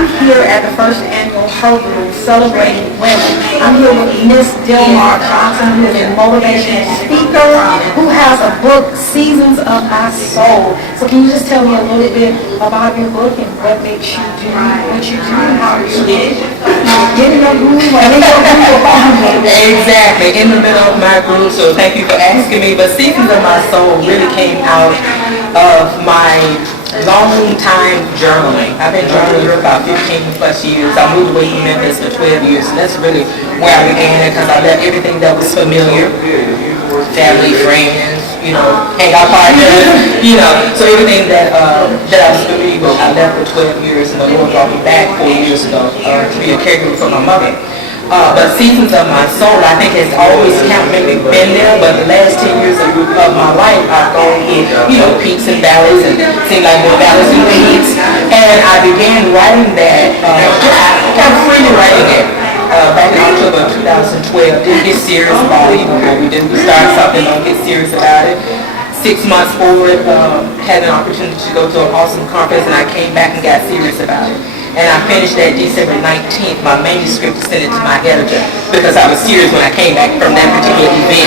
I'm here at the first annual HerGroove Celebrating Women. I'm here with Miss Delmar Johnson, who is a motivational speaker, who has a book, Seasons of My Soul. So can you just tell me a little bit about your book and what makes you do what you do and how you get in your groove and in your groove? Exactly, in the middle of my groove. So thank you for asking me. But Seasons of My Soul really came out of my long time journaling. I've been journaling for about 15 plus years. I moved away from Memphis for 12 years. So that's really where I began, because I left everything that was familiar, family, friends, hangout partners, so everything that I was familiar with, I left for 12 years, and the Lord brought me back 4 years ago to be a caregiver for my mother. But Seasons of My Soul, I think, has always kind of maybe been there, but the last 10 years of my life, I've gone in, peaks and valleys, and it seemed like more valleys and peaks. And I began writing that, just kind of freely writing it, back in October of 2012. Didn't get serious about it, even though we didn't start something, don't get serious about it. 6 months forward, had an opportunity to go to an awesome conference, and I came back and got serious about it. And I finished that December 19th. My manuscript, sent it to my editor because I was serious when I came back from that particular event.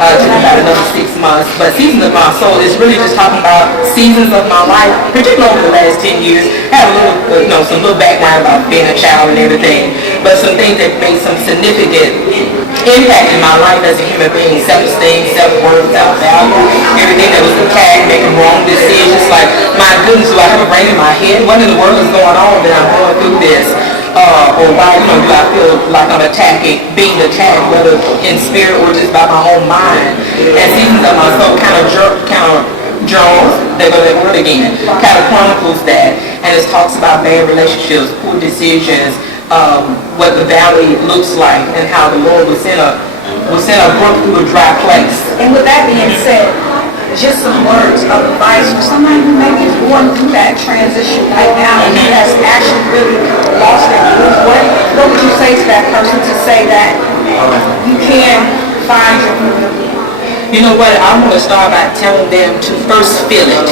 Took about another 6 months. But Seasons of My Soul is really just talking about seasons of my life, particularly over the last 10 years. I have a little, some little background about being a child and everything, but some things that made some significant impact in my life as a human being: self-esteem, self-worth, self-value, everything that was attacked, making wrong decisions. Like, my goodness, do I have a brain in my head? What in the world is going on that I'm going through this? Or why, do I feel like I'm being attacked, whether in spirit or just by my own mind? And Seasons of My Soul kind of journals, there go that word again, kind of chronicles that, and it talks about bad relationships, poor decisions, what the valley looks like, and how the Lord will send a brook through a dry place. And with that being said, just some words of advice for somebody who may be going through that transition right now and who has actually really lost their groove. What would you say to that person to say that you can find your groove again? You know what, I want to start by telling them to first feel it.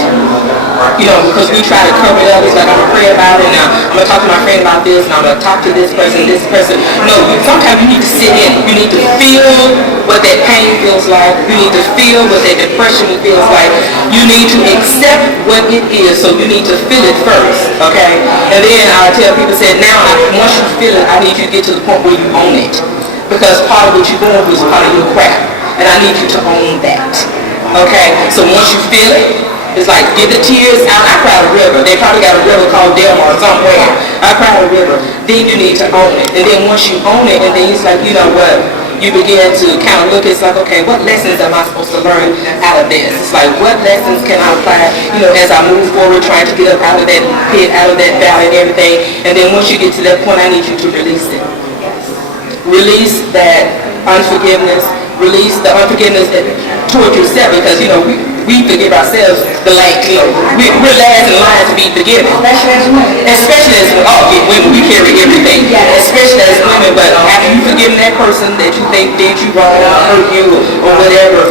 Because we try to cover it up. It's like, I'm going to pray about it, and I'm going to talk to my friend about this, and I'm going to talk to this person. No, sometimes you need to sit in. You need to feel what that pain feels like. You need to feel what that depression feels like. You need to accept what it is, so you need to feel it first, okay? And then I tell people, now, once you feel it, I need you to get to the point where you own it. Because part of what you're going through is part of your crap. And I need you to own that, okay? So once you feel it, it's like, get the tears out. I cried a river. They probably got a river called Delmar somewhere. I cried a river. Then you need to own it. And then once you own it, and then it's like, you know what? You begin to kind of look, it's like, okay, what lessons am I supposed to learn out of this? It's like, what lessons can I apply, as I move forward, trying to get up out of that pit, out of that valley and everything. And then once you get to that point, I need you to release it. Release that unforgiveness. Release the unforgiveness toward yourself, because we forgive ourselves. We're last in line to be forgiven. Especially as women, we carry everything. Especially as women, but after you forgive that person that you think did you wrong, hurt you, or whatever,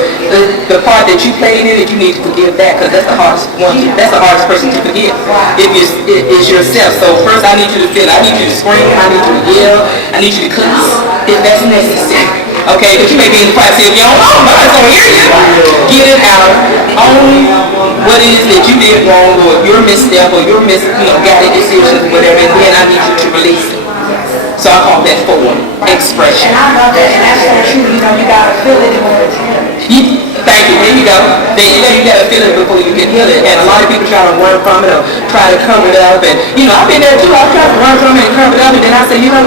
the part that you played in it, you need to forgive that, because that's the hardest one. That's the hardest person to forgive. It's yourself. So first, I need you to feel. I need you to scream. I need you to yell. I need you to cuss if that's necessary. Okay, because you may be in the class if you don't know, nobody's going to hear you. Get it out. Own what it is that you did wrong, or your misstep, or your guided decisions, whatever, and then I need you to release it. So I call that forward expression. And I love that, and that's so true. You got to feel it in order to heal it. Thank you. There you go. You got to feel it before you can heal it. And a lot of people try to run from it or try to cover it up. And, I've been there too. I've tried to run from it and cover it up, and then I say, no.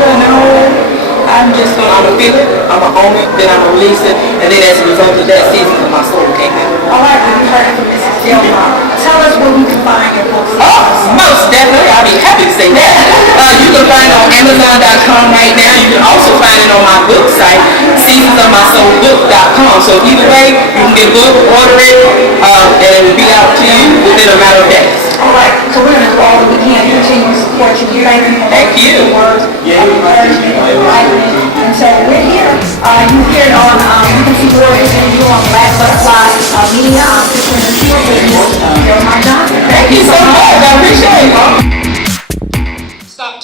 I'm just going to feel it, I'm going to own it, then I'm going to release it, and then as a result of that, Seasons of My Soul came in. All right, we heard it from Mrs. Delmar. Tell us where we can find your books. Most definitely. I'll be happy to say that. You can find it on Amazon.com right now. You can also find it on my book site, SeasonsOfMySoulBook.com. So either way, you can get a book, order it, and it will be out to you within a matter of days. All right, so we're going to do all that we can to continue to support you. Thank you for the words of encouragement and enlightenment. And so we're here. You hear it on, you can see more of this interview on Black Butterfly Media. I'm Katrina Pure with Miss Delmar Johnson. Thank you so much. I appreciate it. Stop.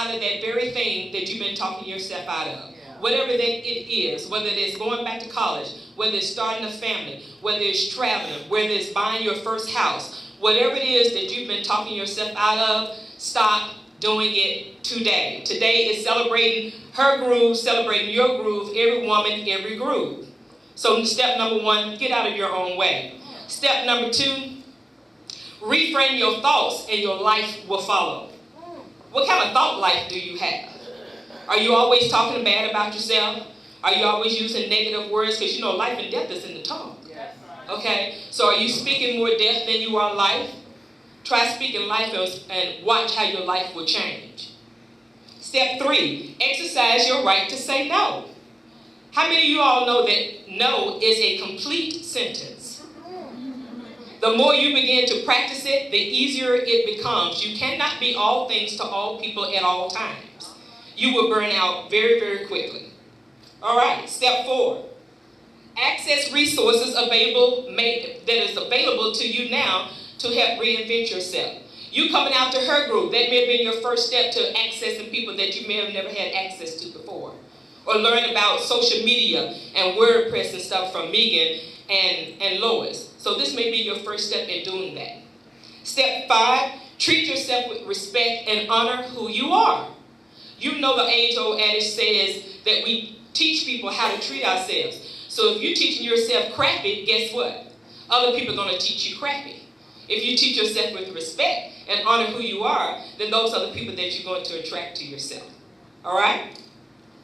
out of that very thing that you've been talking yourself out of. Whatever that it is, whether it's going back to college, whether it's starting a family, whether it's traveling, whether it's buying your first house, whatever it is that you've been talking yourself out of, stop doing it today. Today is celebrating her groove, celebrating your groove, every woman, every groove. So step number 1, get out of your own way. Step number 2, reframe your thoughts and your life will follow. What kind of thought life do you have? Are you always talking bad about yourself? Are you always using negative words? Because you know life and death is in the tongue. Okay? So are you speaking more death than you are life? Try speaking life and watch how your life will change. Step 3, exercise your right to say no. How many of you all know that no is a complete sentence? The more you begin to practice it, the easier it becomes. You cannot be all things to all people at all times. You will burn out very, very quickly. All right, step 4. Access resources that is available to you now to help reinvent yourself. You coming out to HerGroove, that may have been your first step to accessing people that you may have never had access to before. Or learn about social media and WordPress and stuff from Megan and Lois. So this may be your first step in doing that. Step 5, treat yourself with respect and honor who you are. You know the age-old adage says that we teach people how to treat ourselves. So if you're teaching yourself crappy, guess what? Other people are going to teach you crappy. If you teach yourself with respect and honor who you are, then those are the people that you're going to attract to yourself. All right?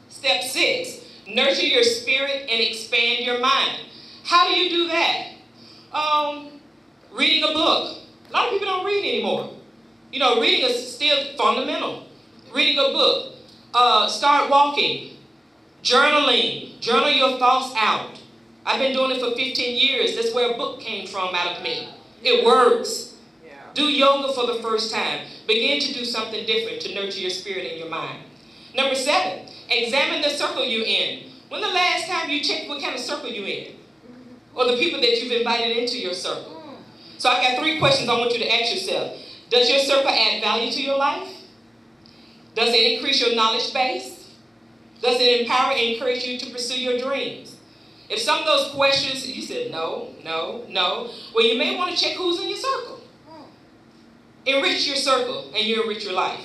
Step 6, nurture your spirit and expand your mind. How do you do that? Reading a book. A lot of people don't read anymore. You know, reading is still fundamental. Reading a book. Start walking. Journaling. Journal your thoughts out. I've been doing it for 15 years. That's where a book came from out of me. It works. Do yoga for the first time. Begin to do something different to nurture your spirit and your mind. Number 7, examine the circle you're in. When the last time you checked what kind of circle you're in? Or the people that you've invited into your circle? So I got 3 questions I want you to ask yourself. Does your circle add value to your life? Does it increase your knowledge base? Does it empower and encourage you to pursue your dreams? If some of those questions, you said no, well, you may want to check who's in your circle. Enrich your circle and you enrich your life.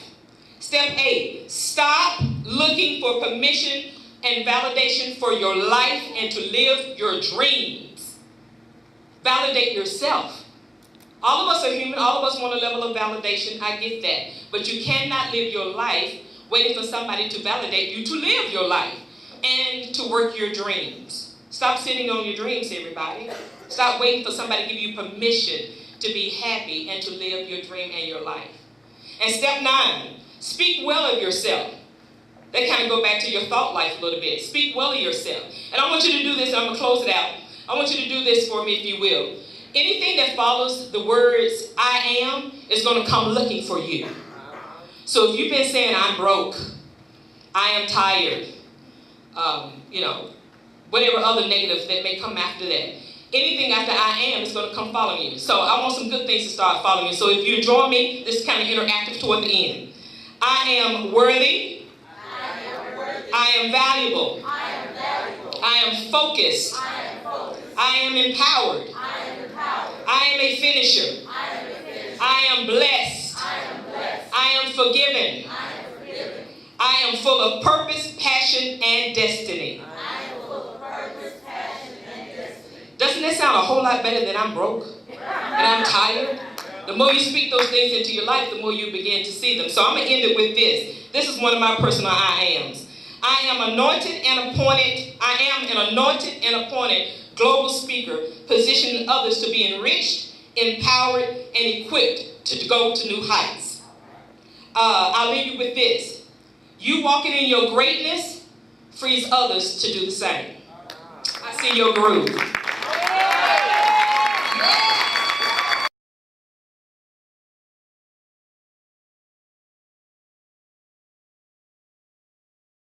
Step 8, stop looking for permission and validation for your life and to live your dreams. Validate yourself. All of us are human. All of us want a level of validation. I get that. But you cannot live your life waiting for somebody to validate you to live your life and to work your dreams. Stop sitting on your dreams, everybody. Stop waiting for somebody to give you permission to be happy and to live your dream and your life. And step 9, speak well of yourself. That kind of go back to your thought life a little bit. Speak well of yourself. And I want you to do this, and I'm going to close it out. I want you to do this for me, if you will. Anything that follows the words I am is going to come looking for you. So if you've been saying I'm broke, I am tired, whatever other negatives that may come after that, anything after I am is going to come following you. So I want some good things to start following you. So if you join me, this is kind of interactive toward the end. I am worthy. I am valuable. I am focused. I am empowered. I am a finisher. I am blessed. I am forgiven. I am full of purpose, passion, and destiny. Doesn't that sound a whole lot better than I'm broke and I'm tired? The more you speak those things into your life, the more you begin to see them. So I'm going to end it with this. This is one of my personal I ams. I am anointed and appointed. I am an anointed and appointed global speaker, positioning others to be enriched, empowered, and equipped to go to new heights. I'll leave you with this. You walking in your greatness frees others to do the same. I see your groove.